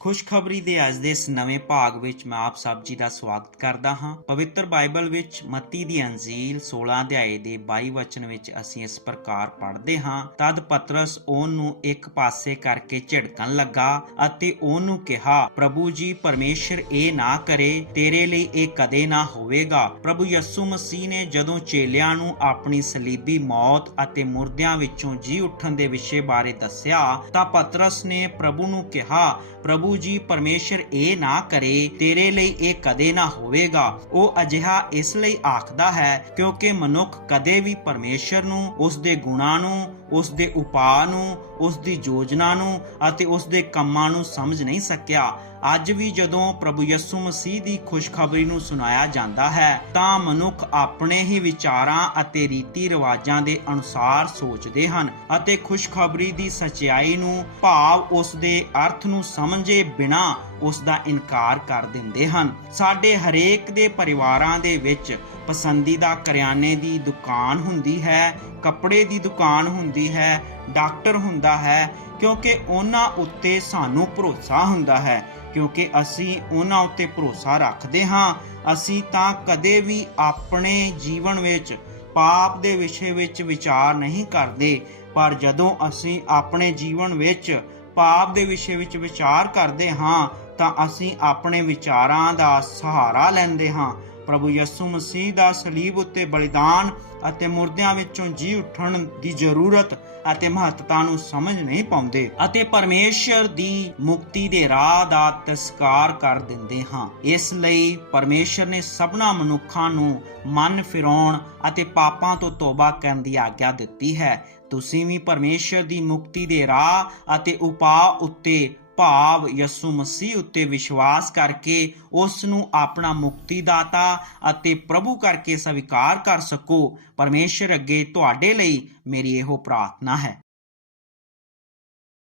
ਖੁਸ਼ਖਬਰੀ ਦੇ ਅੱਜ ਦੇ ਇਸ ਨਵੇਂ ਭਾਗ ਵਿੱਚ ਮੈਂ ਆਪ ਸਭ ਜੀ ਦਾ ਸਵਾਗਤ ਕਰਦਾ ਹਾਂ। ਪਵਿੱਤਰ ਬਾਈਬਲ ਵਿੱਚ ਮੱਤੀ ਦੀ ਅੰਜੀਲ 16 ਅਧਿਆਏ ਦੇ 22 ਵਚਨ ਵਿੱਚ ਅਸੀਂ ਇਸ ਪ੍ਰਕਾਰ ਪੜ੍ਹਦੇ ਹਾਂ। ਤਦ ਪਤਰਸ ਉਹਨੂੰ ਇੱਕ ਪਾਸੇ ਕਰਕੇ ਝਿੜਕਣ ਲੱਗਾ ਅਤੇ ਉਹਨੂੰ ਕਿਹਾ, ਪ੍ਰਭੂ ਜੀ, ਪਰਮੇਸ਼ਰ ਇਹ ਨਾ ਕਰੇ, ਤੇਰੇ ਲਈ ਇਹ ਕਦੇ ਨਾ ਹੋਵੇਗਾ। ਪ੍ਰਭੂ ਯਿਸੂ ਮਸੀਹ ਨੇ ਜਦੋਂ ਚੇਲਿਆਂ ਨੂੰ ਆਪਣੀ ਸਲੀਬੀ ਮੌਤ ਅਤੇ ਮੁਰਦਿਆਂ ਵਿੱਚੋਂ ਜੀ ਉੱਠਣ ਦੇ ਵਿਸ਼ੇ ਬਾਰੇ ਦੱਸਿਆ, ਤਾਂ ਪਤਰਸ ਨੇ ਪ੍ਰਭੂ ਨੂੰ ਕਿਹਾ, ਪ੍ਰਭੂ ਜੀ, ਪਰਮੇਸ਼ਰ ਇਹ ਨਾ ਕਰੇ, ਤੇਰੇ ਲਈ ਇਹ ਕਦੇ ਨਾ ਹੋਵੇਗਾ। ਉਹ ਅਜਿਹਾ ਇਸ ਲਈ ਆਖਦਾ ਹੈ, ਕਿਉਂਕਿ ਮਨੁੱਖ ਕਦੇ ਵੀ ਪਰਮੇਸ਼ਰ ਨੂੰ ਉਸ ਦੇ ਗੁਣਾਂ ਨੂੰ ਉਸ ਦੇ ਉਪਾਅ ਨੂੰ ਉਸ ਦੀ ਯੋਜਨਾ ਨੂੰ ਅਤੇ ਉਸ ਦੇ ਕੰਮਾਂ ਨੂੰ ਸਮਝ ਨਹੀਂ ਸਕਿਆ। ਅੱਜ ਵੀ ਜਦੋਂ ਪ੍ਰਭੂ ਯਿਸੂ ਮਸੀਹ ਦੀ ਖੁਸ਼ਖਬਰੀ ਨੂੰ ਸੁਣਾਇਆ ਜਾਂਦਾ ਹੈ, ਤਾਂ ਮਨੁੱਖ ਆਪਣੇ ਹੀ ਵਿਚਾਰਾਂ ਅਤੇ ਰੀਤੀ ਰਿਵਾਜਾਂ ਦੇ ਅਨੁਸਾਰ ਸੋਚਦੇ ਹਨ ਅਤੇ ਖੁਸ਼ਖਬਰੀ ਦੀ ਸਚਾਈ ਨੂੰ, ਭਾਵ ਉਸ ਦੇ ਅਰਥ ਨੂੰ ਸਮਝੇ ਬਿਨਾ ਉਸ ਦਾ ਇਨਕਾਰ ਕਰ ਦਿੰਦੇ ਹਨ। ਸਾਡੇ ਹਰੇਕ ਦੇ ਪਰਿਵਾਰਾਂ ਦੇ ਵਿੱਚ ਪਸੰਦੀਦਾ ਕਰਿਆਨੇ ਦੀ ਦੁਕਾਨ ਹੁੰਦੀ ਹੈ, ਕੱਪੜੇ ਦੀ ਦੁਕਾਨ ਹੁੰਦੀ ਹੈ, ਡਾਕਟਰ ਹੁੰਦਾ ਹੈ, ਕਿਉਂਕਿ ਉਹਨਾਂ ਉੱਤੇ ਸਾਨੂੰ ਭਰੋਸਾ ਹੁੰਦਾ ਹੈ, ਕਿਉਂਕਿ ਅਸੀਂ ਉਹਨਾਂ ਉੱਤੇ ਭਰੋਸਾ ਰੱਖਦੇ ਹਾਂ। ਅਸੀਂ ਤਾਂ ਕਦੇ ਵੀ ਆਪਣੇ ਜੀਵਨ ਵਿੱਚ, ਪਾਪ ਦੇ ਵਿਸ਼ੇ ਵਿੱਚ ਵਿਚਾਰ ਨਹੀਂ ਕਰਦੇ, ਪਰ ਜਦੋਂ ਅਸੀਂ ਆਪਣੇ ਜੀਵਨ ਵਿੱਚ ਪਾਪ ਦੇ ਵਿਸ਼ੇ ਵਿੱਚ ਵਿਚਾਰ ਕਰਦੇ ਹਾਂ ਤਾਂ ਅਸੀਂ ਆਪਣੇ ਵਿਚਾਰਾਂ ਦਾ ਸਹਾਰਾ ਲੈਂਦੇ ਹਾਂ। ਪ੍ਰਭੂ ਯਿਸੂ ਮਸੀਹ ਦਾ ਸਲੀਬ ਉੱਤੇ ਬਲੀਦਾਨ ਅਤੇ ਮੁਰਦਿਆਂ ਵਿੱਚੋਂ ਜੀ ਉੱਠਣ ਦੀ ਜ਼ਰੂਰਤ ਅਤੇ ਮਹੱਤਤਾ ਨੂੰ ਸਮਝ ਨਹੀਂ ਪਾਉਂਦੇ ਅਤੇ ਪਰਮੇਸ਼ਰ ਦੀ ਮੁਕਤੀ ਦੇ ਰਾਹ ਦਾ ਤਿਸਕਾਰ ਕਰ ਦਿੰਦੇ ਹਾਂ। ਇਸ ਲਈ ਪਰਮੇਸ਼ਰ ਨੇ ਸਭਨਾ ਮਨੁੱਖਾਂ ਨੂੰ ਮਨ ਫਿਰਾਉਣ ਅਤੇ ਪਾਪਾਂ ਤੋਂ ਤੋਬਾ ਕਰਨ ਦੀ ਆਗਿਆ ਦਿੱਤੀ ਹੈ। ਤੁਸੀਂ ਵੀ ਪਰਮੇਸ਼ਰ ਦੀ ਮੁਕਤੀ ਦੇ ਰਾਹ ਅਤੇ ਉਪਾਅ ਉੱਤੇ ਭਾਵ ਯਿਸੂ ਮਸੀਹ ਉੱਤੇ ਵਿਸ਼ਵਾਸ ਕਰਕੇ ਉਸ ਨੂੰ ਆਪਣਾ ਮੁਕਤੀਦਾਤਾ ਅਤੇ ਪ੍ਰਭੂ ਕਰਕੇ ਸਵੀਕਾਰ ਕਰ ਸਕੋ। ਪਰਮੇਸ਼ਰ ਅੱਗੇ ਤੁਹਾਡੇ ਲਈ ਮੇਰੀ ਇਹੋ ਪ੍ਰਾਰਥਨਾ ਹੈ।